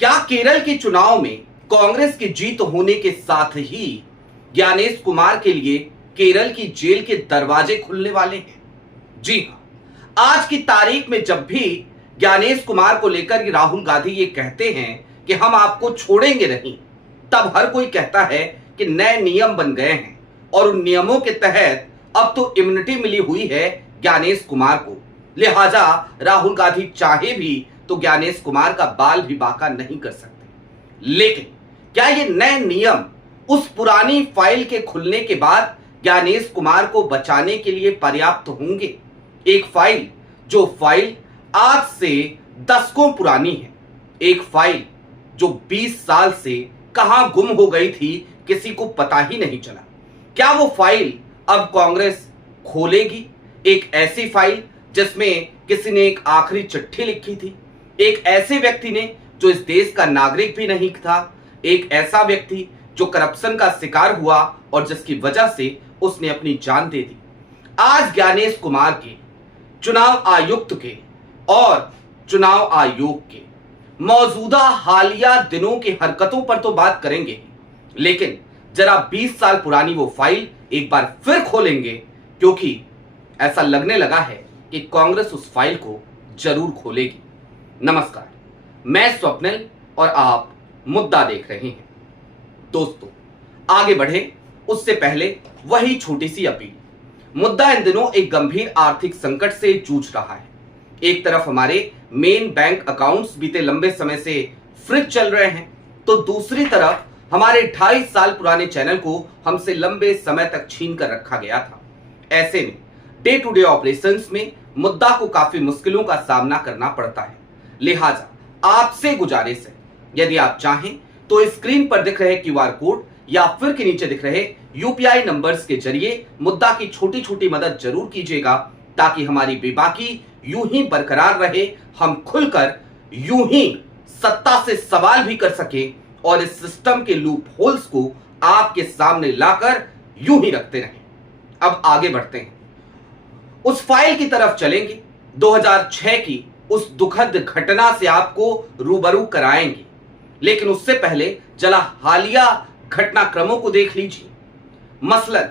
क्या केरल के चुनाव में कांग्रेस की जीत होने के साथ ही ज्ञानेश कुमार के लिए केरल की जेल के दरवाजे खुलने वाले हैं? जी हां, आज की तारीख में जब भी ज्ञानेश कुमार को लेकर राहुल गांधी ये कहते हैं कि हम आपको छोड़ेंगे नहीं, तब हर कोई कहता है कि नए नियम बन गए हैं और उन नियमों के तहत अब तो इम्यूनिटी मिली हुई है ज्ञानेश कुमार को, लिहाजा राहुल गांधी चाहे भी तो ज्ञानेश कुमार का बाल भी बांका नहीं कर सकते। लेकिन क्या ये नए नियम उस पुरानी फाइल के खुलने के बाद ज्ञानेश कुमार को बचाने के लिए पर्याप्त होंगे? एक फाइल जो फाइल आज से दशकों पुरानी है, एक फाइल जो 20 साल से कहां गुम हो गई थी, किसी को पता ही नहीं चला। क्या वो फाइल अब कांग्रेस खोलेगी? एक ऐसी फाइल जिसमें किसी ने एक आखिरी चिट्ठी लिखी थी, एक ऐसे व्यक्ति ने जो इस देश का नागरिक भी नहीं था, एक ऐसा व्यक्ति जो करप्शन का शिकार हुआ और जिसकी वजह से उसने अपनी जान दे दी। आज ज्ञानेश कुमार के, चुनाव आयुक्त के और चुनाव आयोग के मौजूदा हालिया दिनों की हरकतों पर तो बात करेंगे, लेकिन जरा 20 साल पुरानी वो फाइल एक बार फिर खोलेंगे, क्योंकि ऐसा लगने लगा है कि कांग्रेस उस फाइल को जरूर खोलेगी। नमस्कार, मैं स्वप्निल और आप मुद्दा देख रहे हैं। दोस्तों, आगे बढ़े उससे पहले वही छोटी सी अपील। मुद्दा इन दिनों एक गंभीर आर्थिक संकट से जूझ रहा है। एक तरफ हमारे मेन बैंक अकाउंट्स बीते लंबे समय से फ्रीज चल रहे हैं, तो दूसरी तरफ हमारे 2.5 साल पुराने चैनल को हमसे लंबे समय तक छीन कर रखा गया था। ऐसे में डे टू डे ऑपरेशंस में मुद्दा को काफी मुश्किलों का सामना करना पड़ता है। लिहाजा आपसे गुजारिश है, यदि आप चाहें तो स्क्रीन पर दिख रहे क्यूआर कोड या फिर के नीचे दिख रहे यूपीआई नंबर्स के जरिए मुद्दा की छोटी छोटी मदद जरूर कीजिएगा, ताकि हमारी बेबाकी यूं ही बरकरार रहे, हम खुलकर यूं ही सत्ता से सवाल भी कर सके और इस सिस्टम के लूप होल्स को आपके सामने लाकर यूं ही रखते रहें। अब आगे बढ़ते हैं, उस फाइल की तरफ चलेंगे। 2006 की उस दुखद घटना से आपको रूबरू कराएंगे, लेकिन उससे पहले जरा हालिया घटनाक्रमों को देख लीजिए। मसलन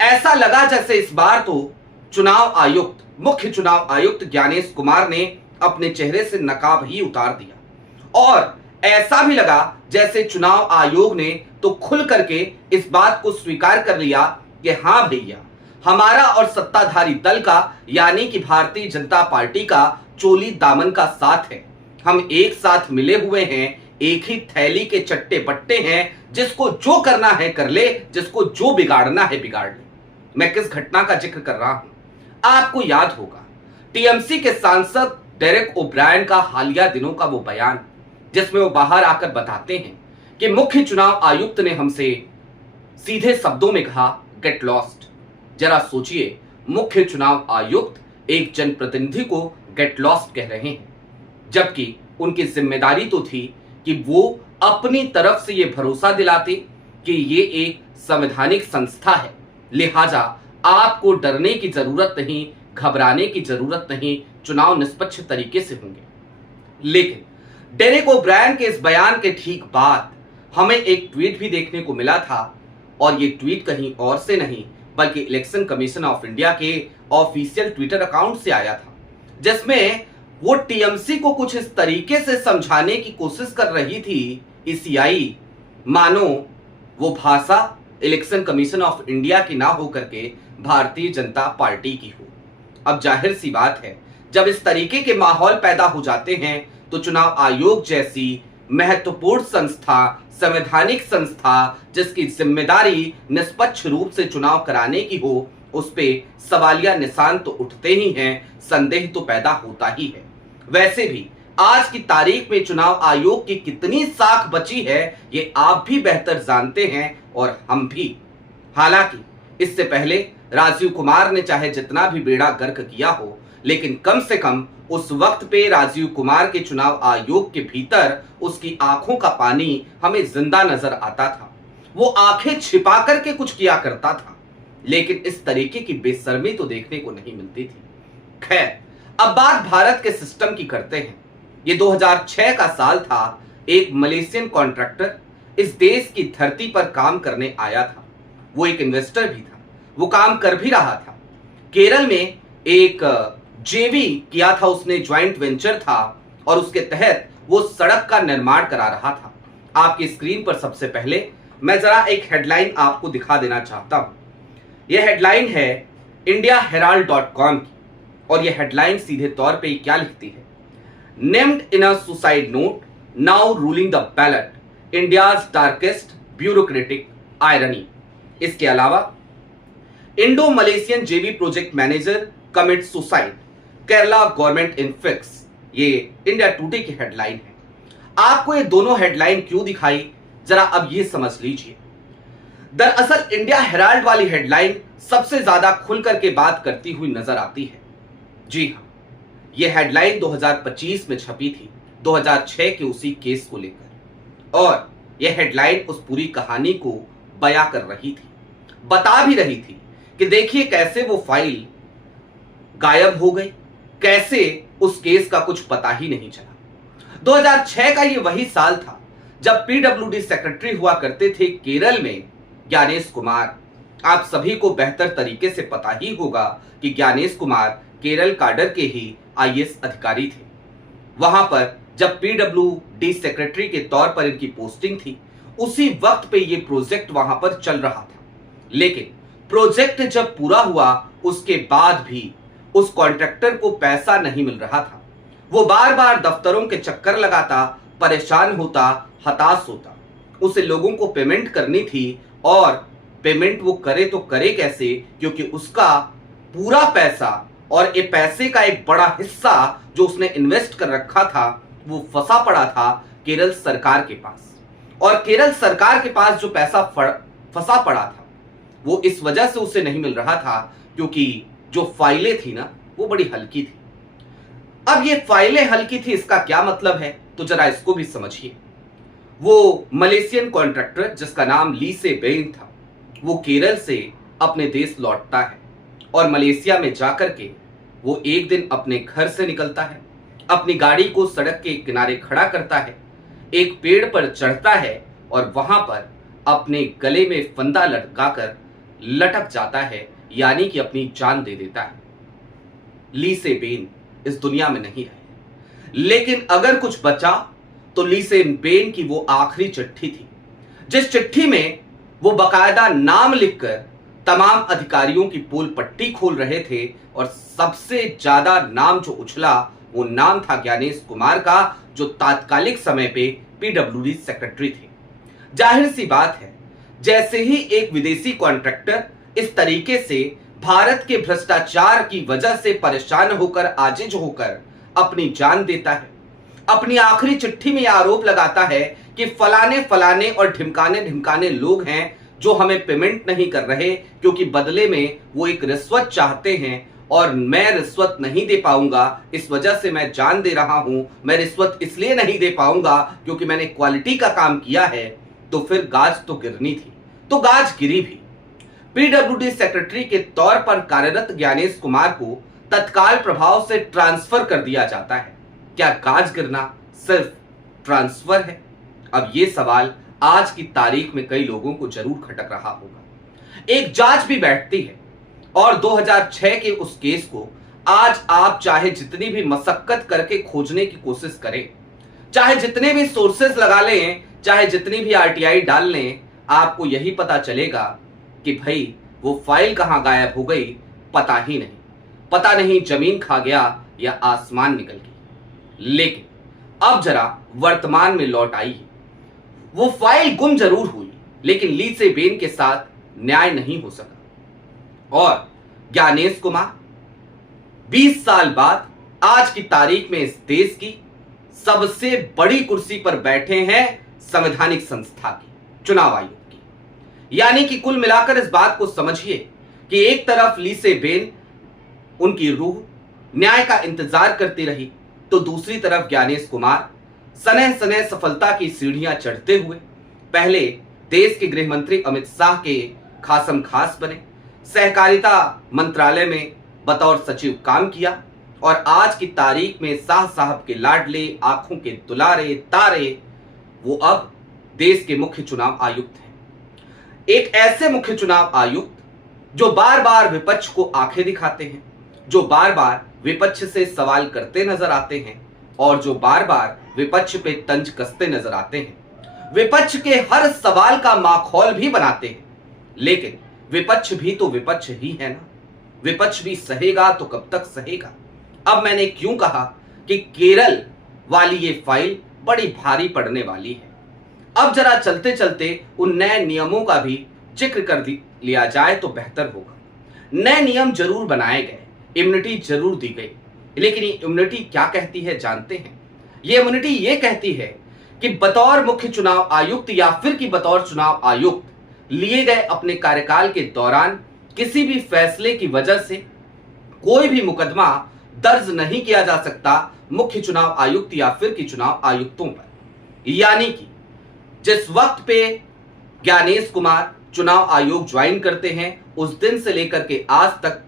ऐसा लगा जैसे इस बार तो चुनाव आयुक्त, मुख्य चुनाव आयुक्त ज्ञानेश कुमार ने अपने चेहरे से नकाब ही उतार दिया, और ऐसा भी लगा जैसे चुनाव आयोग ने तो खुल करके इस बात को स्वीकार कर लिया कि हां भैया, हमारा और सत्ताधारी दल का यानी कि भारतीय जनता पार्टी का चोली दामन का साथ है। हम एक साथ मिले हुए हैं, एक ही थैली के चट्टे बट्टे हैं, जिसको जो करना है कर ले, जिसको जो बिगाड़ना है बिगाड़ ले। मैं किस घटना का जिक्र कर रहा हूं? आपको याद होगा टीएमसी के सांसद डेरेक ओब्रायन का हालिया दिनों का वो बयान, जिसमें वो बाहर आकर बताते हैं कि मुख्य चुनाव आयुक्त ने हमसे सीधे शब्दों में कहा, गेट लॉस्ट। जरा सोचिए, मुख्य चुनाव आयुक्त एक जनप्रतिनिधि को गेट लॉस्ट कह रहे हैं, जबकि उनकी जिम्मेदारी तो थी कि वो अपनी तरफ से ये भरोसा दिलाते कि ये एक संवैधानिक संस्था है, लिहाजा आपको डरने की जरूरत नहीं, घबराने की जरूरत नहीं, चुनाव निष्पक्ष तरीके से होंगे। लेकिन डेरेक ओब्रायन के इस बयान के ठीक बाद हमें एक ट्वीट भी देखने को मिला था, और ये ट्वीट कहीं और से नहीं बल्कि इलेक्शन कमीशन ऑफ इंडिया के ऑफिशियल ट्विटर अकाउंट से आया था, जिसमें वो टीएमसी को कुछ इस तरीके से समझाने की कोशिश कर रही थी ईसीआई, मानो वो भाषा इलेक्शन कमीशन ऑफ इंडिया की ना होकर के भारतीय जनता पार्टी की हो। अब जाहिर सी बात है, जब इस तरीके के माहौल पैदा हो जाते हैं तो चुनाव आयोग जैसी महत्वपूर्ण संस्था, संवैधानिक संस्था, जिसकी जिम्मेदारी निष्पक्ष रूप से चुनाव कराने की हो, उस पे सवालिया निशान तो उठते ही हैं, संदेह तो पैदा होता ही है। वैसे भी आज की तारीख में चुनाव आयोग की कितनी साख बची है, ये आप भी बेहतर जानते हैं और हम भी। हालांकि इससे पहले राजीव कुमार ने चाहे जितना भी बेड़ा गर्क किया हो, लेकिन कम से कम उस वक्त पे राजीव कुमार के चुनाव आयोग के भीतर उसकी आंखों का पानी हमें जिंदा नजर आता था। वो आंखें छिपा करके कुछ किया करता था, लेकिन इस तरीके की बेशर्मी तो देखने को नहीं मिलती थी। खैर, अब बात भारत के सिस्टम की करते हैं। ये 2006 का साल था एक मलेशियन कॉन्ट्रैक्टर इस देश की धरती पर काम करने आया था। वो एक इन्वेस्टर भी था, वो काम कर भी रहा था। केरल में एक जेवी किया था उसने, ज्वाइंट वेंचर था और उसके तहत वो सड़क का निर्माण करा रहा था। आपकी स्क्रीन पर सबसे पहले मैं जरा एक हेडलाइन आपको दिखा देना चाहता हूं। यह हेडलाइन है indiaherald.com की और यह हेडलाइन सीधे तौर पे क्या लिखती है? Named in a suicide note, now ruling the ballot, India's darkest bureaucratic irony. इसके अलावा इंडो मलेशियन जेवी project manager commit suicide, Kerala government in fix. ये इंडिया टुडे की हेडलाइन है। आपको ये दोनों हेडलाइन क्यों दिखाई, जरा अब ये समझ लीजिए। दरअसल इंडिया हेराल्ड वाली हेडलाइन सबसे ज्यादा खुल करके बात करती हुई नजर आती है। जी हां, यह हेडलाइन 2025 में छपी थी, 2006 के उसी केस को लेकर, और यह हेडलाइन उस पूरी कहानी को बयां कर रही थी, बता भी रही थी कि देखिए कैसे वो फाइल गायब हो गई, कैसे उस केस का कुछ पता ही नहीं चला। 2006 का ये वही साल था जब पीडब्ल्यूडी सेक्रेटरी हुआ करते थे केरल में ज्ञानेश कुमार। आप सभी को बेहतर तरीके से पता ही होगा कि ज्ञानेश कुमार केरल काडर के ही आईएएस अधिकारी थे। वहां पर जब पीडब्ल्यूडी सेक्रेटरी के तौर पर इनकी पोस्टिंग थी, उसी वक्त पे ये प्रोजेक्ट वहां पर चल रहा था। लेकिन प्रोजेक्ट जब पूरा हुआ उसके बाद भी उस कॉन्ट्रैक्टर को पैसा नहीं मिल रहा था। वो बार बार दफ्तरों के चक्कर लगाता, परेशान होता, हताश होता। उसे लोगों को पेमेंट करनी थी और पेमेंट वो करे तो करे कैसे, क्योंकि उसका पूरा पैसा और ये पैसे का एक बड़ा हिस्सा जो उसने इन्वेस्ट कर रखा था वो फंसा पड़ा था केरल सरकार के पास। और केरल सरकार के पास जो पैसा फंसा पड़ा था वो इस वजह से उसे नहीं मिल रहा था क्योंकि जो फाइलें थी ना वो बड़ी हल्की थी। अब ये फाइलें हल्की थी, इसका क्या मतलब है, तो जरा इसको भी समझिए। वो मलेशियन कॉन्ट्रैक्टर जिसका नाम ली से बेन था, वो केरल से अपने देश लौटता है और मलेशिया में जाकर के वो एक दिन अपने घर से निकलता है, अपनी गाड़ी को सड़क के किनारे खड़ा करता है, एक पेड़ पर चढ़ता है और वहां पर अपने गले में फंदा लटकाकर लटक जाता है, यानी कि अपनी जान दे देता है। ली से बेन इस दुनिया में नहीं रहे, लेकिन अगर कुछ बचा तो ली से बेन की वो आखिरी चिट्ठी थी, जिस चिट्ठी में वो बकायदा नाम लिखकर तमाम अधिकारियों की पोल पट्टी खोल रहे थे और सबसे ज्यादा नाम जो उछला वो नाम था ज्ञानेश कुमार का, जो तात्कालिक समय पे पीडब्ल्यूडी सेक्रेटरी थे। जाहिर सी बात है, जैसे ही एक विदेशी कॉन्ट्रैक्टर इस तरीके से भारत के भ्रष्टाचार की वजह से परेशान होकर, आजिज होकर अपनी जान देता है, अपनी आखिरी चिट्ठी में यह आरोप लगाता है कि फलाने फलाने और ढिमकाने ढिमकाने लोग हैं जो हमें पेमेंट नहीं कर रहे क्योंकि बदले में वो एक रिश्वत चाहते हैं और मैं रिश्वत नहीं दे पाऊंगा, इस वजह से मैं जान दे रहा हूं। मैं रिश्वत इसलिए नहीं दे पाऊंगा क्योंकि मैंने क्वालिटी का काम किया है। तो फिर गाज तो गिरनी थी, तो गाज गिरी भी। पीडब्ल्यूडी सेक्रेटरी के तौर पर कार्यरत ज्ञानेश कुमार को तत्काल प्रभाव से ट्रांसफर कर दिया जाता है। क्या गाज गिरना सिर्फ ट्रांसफर है? अब यह सवाल आज की तारीख में कई लोगों को जरूर खटक रहा होगा। एक जांच भी बैठती है और 2006 के उस केस को आज आप चाहे जितनी भी मशक्कत करके खोजने की कोशिश करें, चाहे जितने भी सोर्सेस लगा लें, चाहे जितनी भी आरटीआई डाल लें, आपको यही पता चलेगा कि भाई वो फाइल कहां गायब हो गई, पता ही नहीं। पता नहीं जमीन खा गया या आसमान निकल गई। लेकिन अब जरा वर्तमान में लौट आई। वो फाइल गुम जरूर हुई, लेकिन ली से बेन के साथ न्याय नहीं हो सका और ज्ञानेश कुमार 20 साल बाद आज की तारीख में इस देश की सबसे बड़ी कुर्सी पर बैठे हैं संवैधानिक संस्था की, चुनाव आयोग की। यानी कि कुल मिलाकर इस बात को समझिए कि एक तरफ ली से बेन उनकी रूह न्याय का इंतजार करती रही, तो दूसरी तरफ ज्ञानेश कुमार सने सने सफलता की सीढ़ियां चढ़ते हुए पहले देश के गृह मंत्री अमित शाह के खासम खास बने, सहकारिता मंत्रालय में बतौर सचिव काम किया और आज की तारीख में शाह साहब के लाडले, आंखों के दुलारे तारे वो अब देश के मुख्य चुनाव आयुक्त हैं। एक ऐसे मुख्य चुनाव आयुक्त जो बार बार विपक्ष को आंखें दिखाते हैं, जो बार बार विपक्ष से सवाल करते नजर आते हैं और जो बार बार विपक्ष पे तंज कसते नजर आते हैं। विपक्ष के हर सवाल का माखौल भी बनाते हैं, लेकिन विपक्ष भी तो विपक्ष ही है ना। विपक्ष भी सहेगा तो कब तक सहेगा। अब मैंने क्यों कहा कि केरल वाली ये फाइल बड़ी भारी पड़ने वाली है। अब जरा चलते चलते उन नए नियमों का भी जिक्र कर लिया जाए तो बेहतर होगा। नए नियम जरूर बनाए गए, इम्यूनिटी जरूर दी गई, लेकिन ये इम्यूनिटी क्या कहती है जानते हैं? ये इम्यूनिटी ये कहती है कि बतौर मुख्य चुनाव आयुक्त या फिर कि बतौर चुनाव आयुक्त लिए गए अपने कार्यकाल के दौरान किसी भी फैसले की वजह से कोई भी मुकदमा दर्ज नहीं किया जा सकता मुख्य चुनाव आयुक्त या फिर कि चुनाव आयुक्तों पर। यानी कि जिस वक्त पे ज्ञानेश कुमार चुनाव आयोग ज्वाइन करते हैं उस दिन से लेकर के आज तक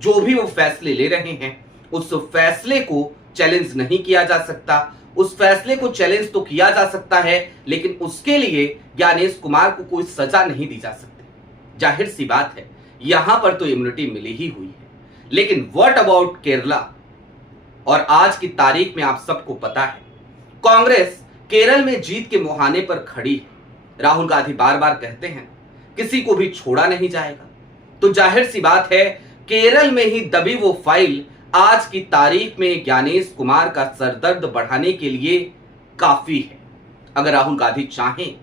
जो भी वो फैसले ले रहे हैं उस फैसले को चैलेंज नहीं किया जा सकता। उस फैसले को चैलेंज तो किया जा सकता है, लेकिन उसके लिए ज्ञानेश कुमार को कोई सजा नहीं दी जा सकती। जाहिर सी बात है यहां पर तो इम्यूनिटी मिली ही हुई है। लेकिन व्हाट अबाउट केरला? और आज की तारीख में आप सबको पता है कांग्रेस केरल में जीत के मुहाने पर खड़ी है। राहुल गांधी बार बार कहते हैं किसी को भी छोड़ा नहीं जाएगा, तो जाहिर सी बात है केरल में ही दबी वो फाइल आज की तारीख में ज्ञानेश कुमार का सरदर्द बढ़ाने के लिए काफी है। अगर राहुल गांधी चाहें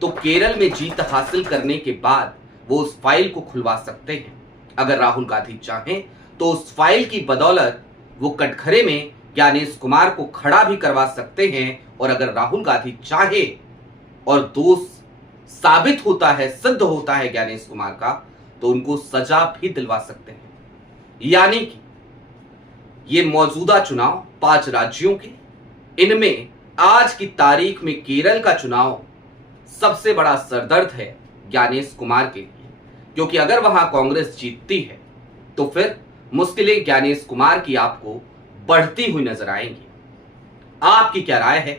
तो केरल में जीत हासिल करने के बाद वो उस फाइल को खुलवा सकते हैं। अगर राहुल गांधी चाहें तो उस फाइल की बदौलत वो कटघरे में ज्ञानेश कुमार को खड़ा भी करवा सकते हैं, और अगर राहुल गांधी चाहे और दोष साबित होता है, सिद्ध होता है ज्ञानेश कुमार का, तो उनको सजा भी दिलवा सकते हैं। यानी कि ये मौजूदा चुनाव 5 राज्यों के, इनमें आज की तारीख में केरल का चुनाव सबसे बड़ा सरदर्द है ज्ञानेश कुमार के लिए, क्योंकि अगर वहां कांग्रेस जीतती है तो फिर मुश्किलें ज्ञानेश कुमार की आपको बढ़ती हुई नजर आएंगी। आपकी क्या राय है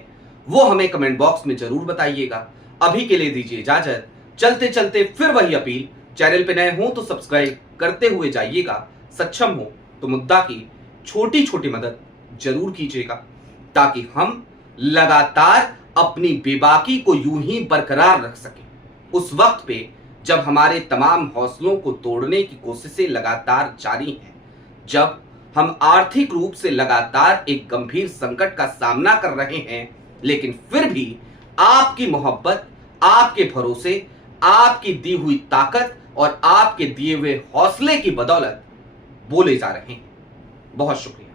वो हमें कमेंट बॉक्स में जरूर बताइएगा। अभी के लिए दीजिए इजाजत। चलते चलते फिर वही अपील, चैनल पे नए हो तो सब्सक्राइब करते हुए जाइएगा, सक्षम हो तो मुद्दा की छोटी छोटी मदद जरूर कीजिएगा, ताकि हम लगातार अपनी बेबाकी को यूं ही बरकरार रख सकें उस वक्त पे जब हमारे तमाम हौसलों को तोड़ने की कोशिशें लगातार जारी हैं, जब हम आर्थिक रूप से लगातार एक गंभीर संकट का सामना कर रहे हैं, लेकिन फिर भी आपकी मोहब्बत, आपके भरोसे, आपकी दी हुई ताकत और आपके दिए हुए हौसले की बदौलत बोले जा रहे हैं। बहुत शुक्रिया।